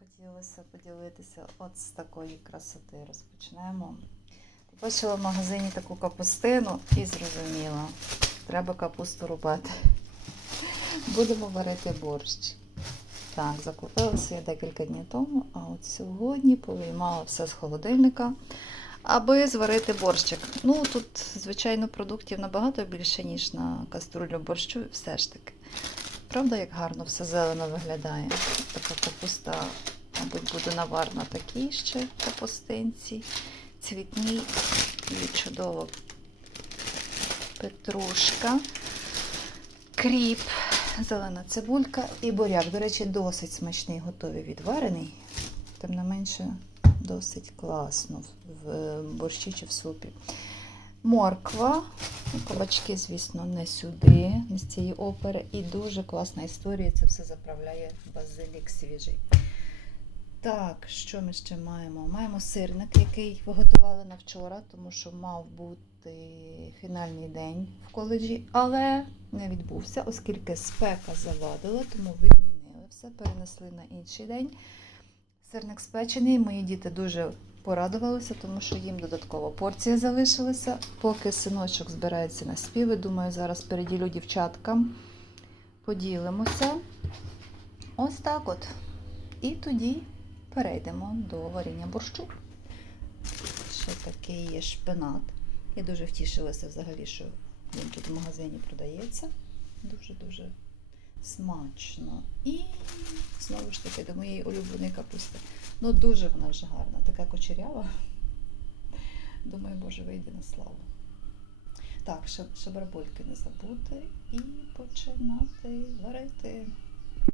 захотілося поділитися от з такої красоти. Розпочнемо. Побачила в магазині таку капустину і зрозуміла, треба капусту рубати. Будемо варити борщ. Так, закупилася я декілька днів тому, а от сьогодні повиймала все з холодильника, аби зварити борщик. Ну, тут, звичайно, продуктів набагато більше, ніж на каструлю борщу, все ж таки. Правда, як гарно все зелено виглядає. Така капуста, мабуть, буде наварна такій ще капустинці. Цвітній і чудово. Петрушка, кріп, зелена цибулька і буряк. До речі, досить смачний, готовий відварений. Тим не менше, досить класно в борщі чи в супі. Морква, кабачки, звісно, не сюди, не з цієї опери. І дуже класна історія. Це все заправляє базилік свіжий. Так, що ми ще маємо? Маємо сирник, який виготували на вчора, тому що мав бути фінальний день в коледжі, але не відбувся, оскільки спека завадила, тому відмінили все, перенесли на інший день. Сирник спечений, мої діти дуже порадувалися, тому що їм додаткова порція залишилася. Поки синочок збирається на співи, думаю, зараз переділю дівчаткам, поділимося. Ось так от. І тоді перейдемо до варіння борщу. Ще такий є шпинат. Я дуже втішилася взагалі, що він тут в магазині продається. Дуже-дуже смачно. І знову ж таки до моєї улюбленої капусти. Ну, дуже вона вже гарна, така кочерява. Думаю, Боже, вийде на славу. Так, щоб ще не забути і починати варити.